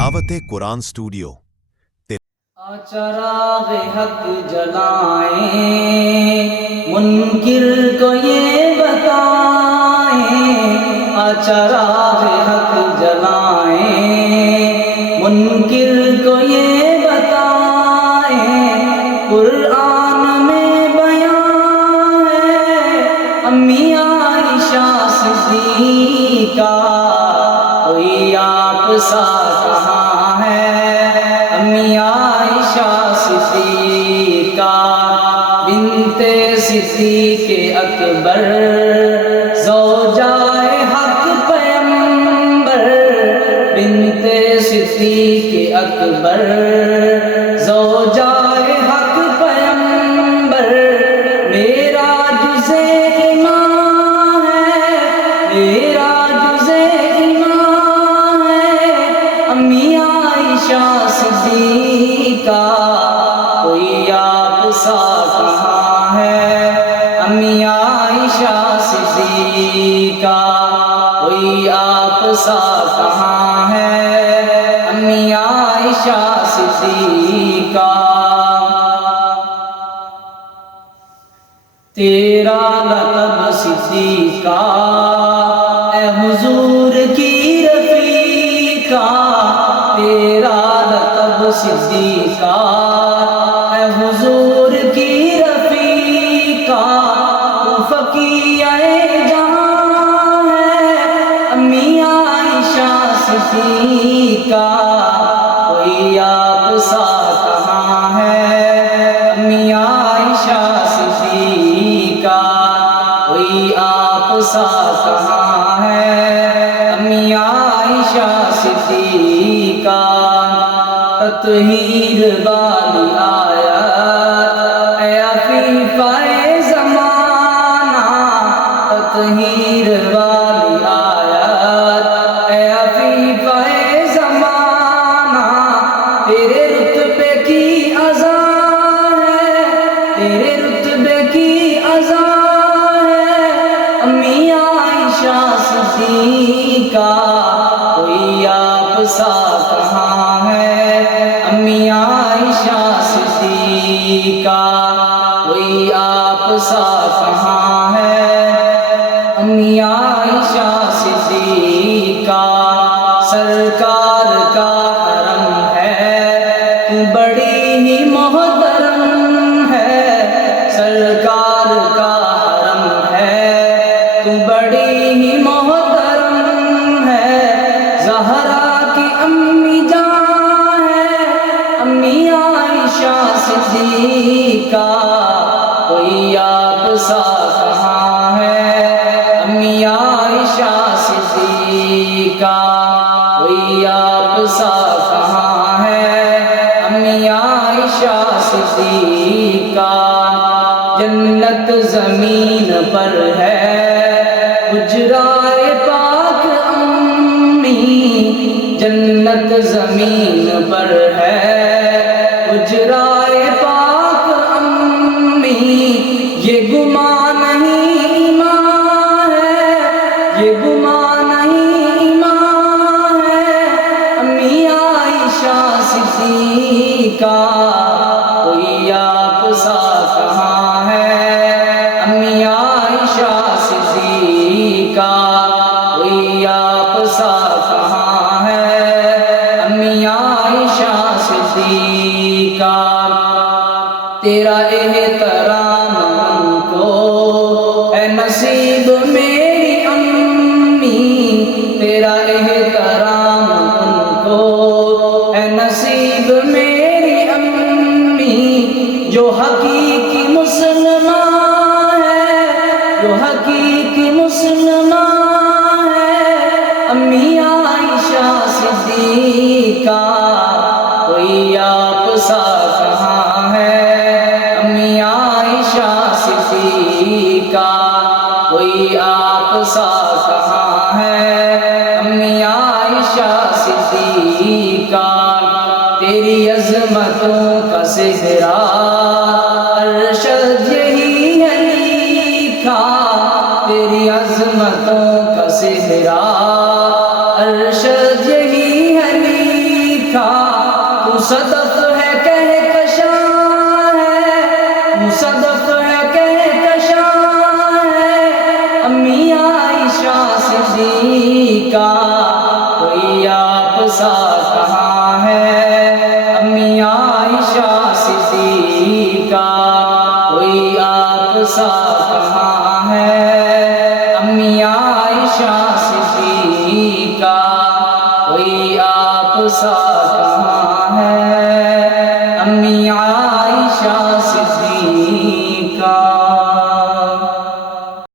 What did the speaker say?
دعوت قرآن اسٹوڈیو چراغ حق جلائیں منکر کو یہ بتائیں، چراغ حق جلائیں منکر کو یہ بتائیں، قرآن میں بیان ہے امی عائشہ صدیقہ، کوئی آپ سا کہاں ہے امی عائشہ صدیقہ بنت صدیق اکبر، زوجائے حق پیمبر، بنت صدیق اکبر، زوجائے حق پیمبر، میرا جزء ایمان ہے، میرا جزء ایمان ہے امی عائشہ صدیقہ، کوئی آپ سا کہاں ہے امی عائشہ صدیقہ، کوئی آپ سا کہاں ہے امی عائشہ صدیقہ، تیرا لقب صدیقہ اے حضور کی رفیقہ، تیرا لقب صدیقہ اے حضور کی رفیقہ، فقیہ جہاں ہے امی عائشہ صدیقہ، کوئی آپ سا کہاں ہے امی عائشہ صدیقہ، کوئی آپ سا کہاں ہے امی عائشہ صدیقہ، تطہیر والی آیت اے عفیفہ زمانہ، تطہیر والی آیت اے عفیفہ زمانہ، تیرے رتبے کی عزا ہے، تیرے رتبے کی عزا ہے امی عائشہ صدیقہ، کوئی آپ سا کہاں ہے امی عائشہ صدیقہ، کوئی آپ سا کہاں ہے امی عائشہ صدیقہ، سرکار کا حرم ہے تو بڑی ہی محترم ہے، سرکار کا حرم ہے تو بڑی ہی محترم ہے، زہرا کی امی جان ہے امی عائشہ صدیقہ، کوئی آپ سا کہاں ہے امی عائشہ صدیقہ، کوئی آپ سا کہاں ہے امی عائشہ صدیقہ، جنت زمین پر ہے حجرائے پاک امی، جنت زمین پر ہے حجرائے پاک امی، یہ گمان نہیں ایمان ہے، یہ گمان نہیں ایمان ہے امی عائشہ صدیقہ، کوئی آپ سا کہاں ہے امی عائشہ صدیقہ، کوئی آپ سا کہاں ہے امی عائشہ صدیقہ، تیرا احترام ان کو اے نصیب میری امی، تیرا احترام ان کو اے نصیب میری امی، جو حقیقی مسلمان ہے، جو حقیقی مسلمان ہے امی عائشہ صدیقہ، کوئی آپ سا کہاں ہے امی عائشہ صدیقہ، کوئی آپ سا کہاں ہے امی عائشہ صدیقہ، تیری عظمتوں کا سہرا ارشد یہی ہے لکھا، تیری عظمتوں کا سہرا ارشد یہی ہے لکھا، صدف ہے کہکشاں ہے، صدف ہے کہکشاں ہے، امی عائشہ صدیقہ کوئی آپ سا کہاں ہے، امی عائشہ صدیقہ کوئی آپ سا کہاں ہے، امی عائشہ صدیقہ کوئی آپ سا